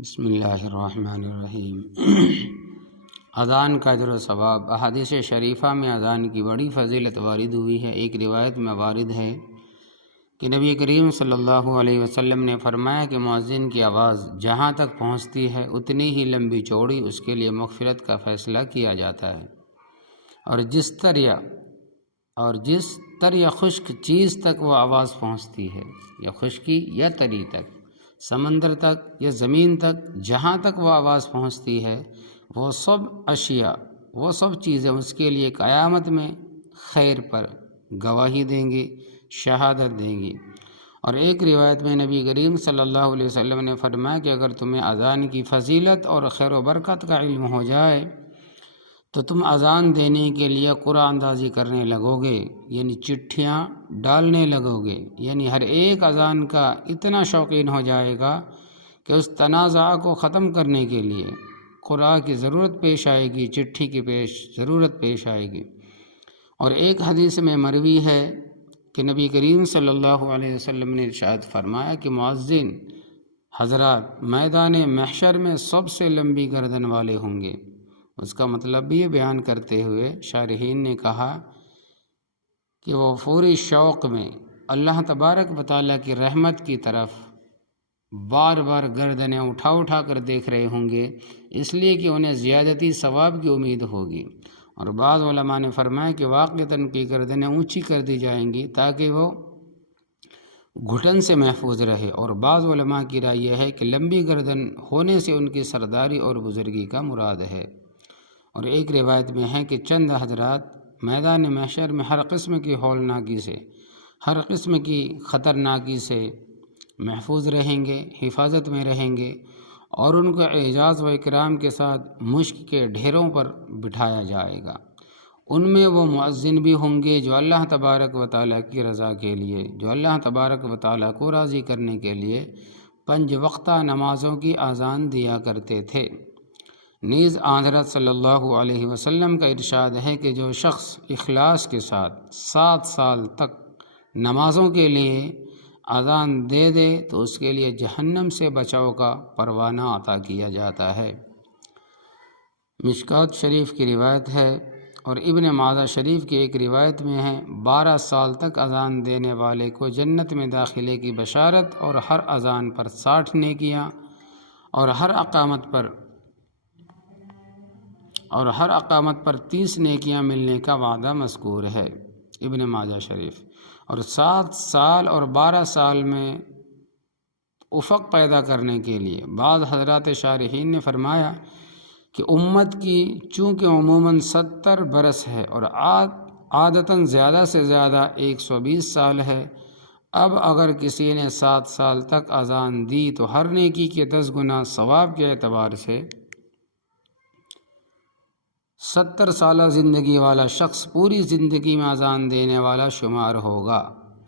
بسم اللہ الرحمن الرحیم۔ اذان کا اجر و ثواب۔ احادیث شریفہ میں اذان کی بڑی فضیلت وارد ہوئی ہے۔ ایک روایت میں وارد ہے کہ نبی کریم صلی اللہ علیہ وسلم نے فرمایا کہ مؤذن کی آواز جہاں تک پہنچتی ہے اتنی ہی لمبی چوڑی اس کے لیے مغفرت کا فیصلہ کیا جاتا ہے، اور جس تر یا خشک چیز تک وہ آواز پہنچتی ہے، یا خشکی یا تری تک، سمندر تک یا زمین تک، جہاں تک وہ آواز پہنچتی ہے، وہ سب اشیاء، وہ سب چیزیں اس کے لیے قیامت میں خیر پر گواہی دیں گی، شہادت دیں گی۔ اور ایک روایت میں نبی کریم صلی اللہ علیہ وسلم نے فرمایا کہ اگر تمہیں اذان کی فضیلت اور خیر و برکت کا علم ہو جائے تو تم اذان دینے کے لیے قرعہ اندازی کرنے لگو گے، یعنی چٹھیاں ڈالنے لگو گے، یعنی ہر ایک اذان کا اتنا شوقین ہو جائے گا کہ اس تنازع کو ختم کرنے کے لیے قرعہ کی ضرورت پیش آئے گی، چٹھی کی ضرورت پیش آئے گی۔ اور ایک حدیث میں مروی ہے کہ نبی کریم صلی اللہ علیہ وسلم نے ارشاد فرمایا کہ مؤذن حضرات میدان محشر میں سب سے لمبی گردن والے ہوں گے۔ اس کا مطلب بھی یہ بیان کرتے ہوئے شارحین نے کہا کہ وہ پوری شوق میں اللہ تبارک و تعالیٰ کی رحمت کی طرف بار بار گردنیں اٹھا کر دیکھ رہے ہوں گے، اس لیے کہ انہیں زیادتی ثواب کی امید ہوگی۔ اور بعض علماء نے فرمایا کہ واقعتاً کی گردنیں اونچی کر دی جائیں گی تاکہ وہ گھٹن سے محفوظ رہے، اور بعض علماء کی رائے یہ ہے کہ لمبی گردن ہونے سے ان کی سرداری اور بزرگی کا مراد ہے۔ اور ایک روایت میں ہے کہ چند حضرات میدان محشر میں ہر قسم کی ہولناکی سے، ہر قسم کی خطرناکی سے محفوظ رہیں گے، حفاظت میں رہیں گے، اور ان کو اعزاز و اکرام کے ساتھ مشک کے ڈھیروں پر بٹھایا جائے گا۔ ان میں وہ مؤذن بھی ہوں گے جو اللہ تبارک و تعالیٰ کی رضا کے لیے، جو اللہ تبارک و تعالیٰ کو راضی کرنے کے لیے 5 وقتہ نمازوں کی اذان دیا کرتے تھے۔ نیز حضرت صلی اللہ علیہ وسلم کا ارشاد ہے کہ جو شخص اخلاص کے ساتھ 7 سال تک نمازوں کے لیے اذان دے دے تو اس کے لیے جہنم سے بچاؤ کا پروانہ عطا کیا جاتا ہے۔ مشکوٰۃ شریف کی روایت ہے، اور ابن ماجہ شریف کی ایک روایت میں ہے 12 سال تک اذان دینے والے کو جنت میں داخلے کی بشارت، اور ہر اذان پر 60 نیکیاں، اور ہر اقامت پر 30 نیکیاں ملنے کا وعدہ مذکور ہے۔ ابن ماجہ شریف۔ اور 7 سال اور 12 سال میں افق پیدا کرنے کے لیے بعض حضرات شارحین نے فرمایا کہ امت کی چونکہ عموماً 70 برس ہے اور عادتاً زیادہ سے زیادہ 120 سال ہے، اب اگر کسی نے 7 سال تک اذان دی تو ہر نیکی کے 10 گنا ثواب کے اعتبار سے 70 سالہ زندگی والا شخص پوری زندگی میں اذان دینے والا شمار ہوگا،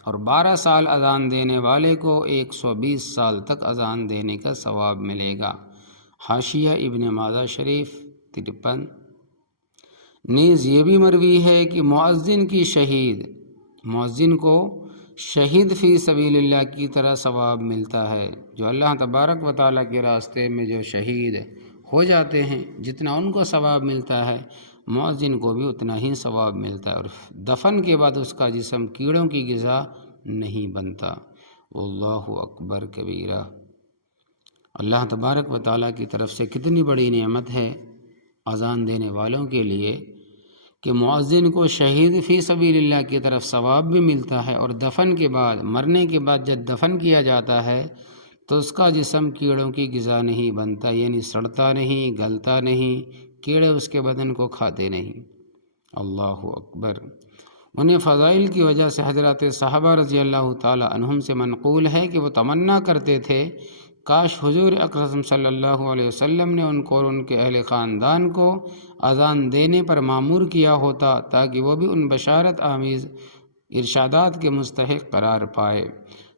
اور 12 سال اذان دینے والے کو 120 سال تک اذان دینے کا ثواب ملے گا۔ حاشیہ ابن ماجہ شریف 53۔ نیز یہ بھی مروی ہے کہ مؤذن کو شہید فی سبیل اللہ کی طرح ثواب ملتا ہے۔ جو اللہ تبارک و تعالیٰ کے راستے میں جو شہید ہو جاتے ہیں، جتنا ان کو ثواب ملتا ہے مؤذن کو بھی اتنا ہی ثواب ملتا ہے، اور دفن کے بعد اس کا جسم کیڑوں کی غذا نہیں بنتا۔ واللہ اکبر کبیرہ۔ اللہ تبارک و تعالیٰ کی طرف سے کتنی بڑی نعمت ہے اذان دینے والوں کے لیے کہ مؤذن کو شہید فی سبیل اللہ کی طرف ثواب بھی ملتا ہے، اور دفن کے بعد، مرنے کے بعد جب دفن کیا جاتا ہے تو اس کا جسم کیڑوں کی غذا نہیں بنتا، یعنی سڑتا نہیں، گلتا نہیں، کیڑے اس کے بدن کو کھاتے نہیں۔ اللہ اکبر۔ انہیں فضائل کی وجہ سے حضرات صحابہ رضی اللہ تعالی عنہم سے منقول ہے کہ وہ تمنا کرتے تھے کاش حضور اکرم صلی اللہ علیہ وسلم نے ان کو اور ان کے اہل خاندان کو اذان دینے پر مامور کیا ہوتا تاکہ وہ بھی ان بشارت آمیز ارشادات کے مستحق قرار پائے۔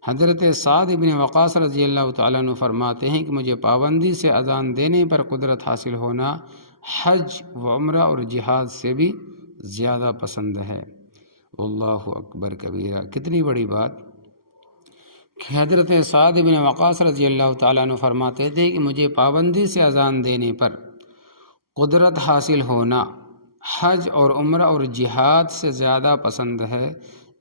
حضرت سعد بن وقاص رضی اللہ تعالیٰ عنہ فرماتے ہیں کہ مجھے پابندی سے اذان دینے پر قدرت حاصل ہونا حج و عمرہ اور جہاد سے بھی زیادہ پسند ہے۔ اللہ اکبر کبیرہ۔ کتنی بڑی بات کہ حضرت سعد بن وقاص رضی اللہ تعالیٰ عنہ فرماتے تھے کہ مجھے پابندی سے اذان دینے پر قدرت حاصل ہونا حج اور عمرہ اور جہاد سے زیادہ پسند ہے۔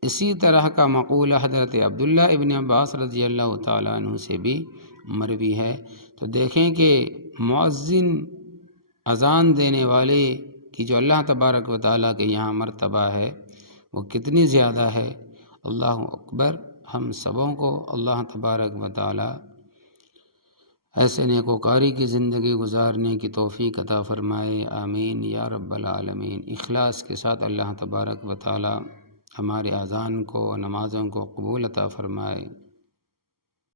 اسی طرح کا مقولہ حضرت عبداللہ ابن عباس رضی اللہ تعالیٰ عنہ سے بھی مروی ہے۔ تو دیکھیں کہ مؤذن اذان دینے والے کی جو اللہ تبارک و تعالیٰ کے یہاں مرتبہ ہے وہ کتنی زیادہ ہے۔ اللہ اکبر۔ ہم سبوں کو اللہ تبارک و تعالیٰ ایسے نیکوکاری کی زندگی گزارنے کی توفیق عطا فرمائے، آمین یا رب العالمین۔ اخلاص کے ساتھ اللہ تبارک و تعالیٰ ہمارے اذان کو، نمازوں کو قبول عطا فرمائے۔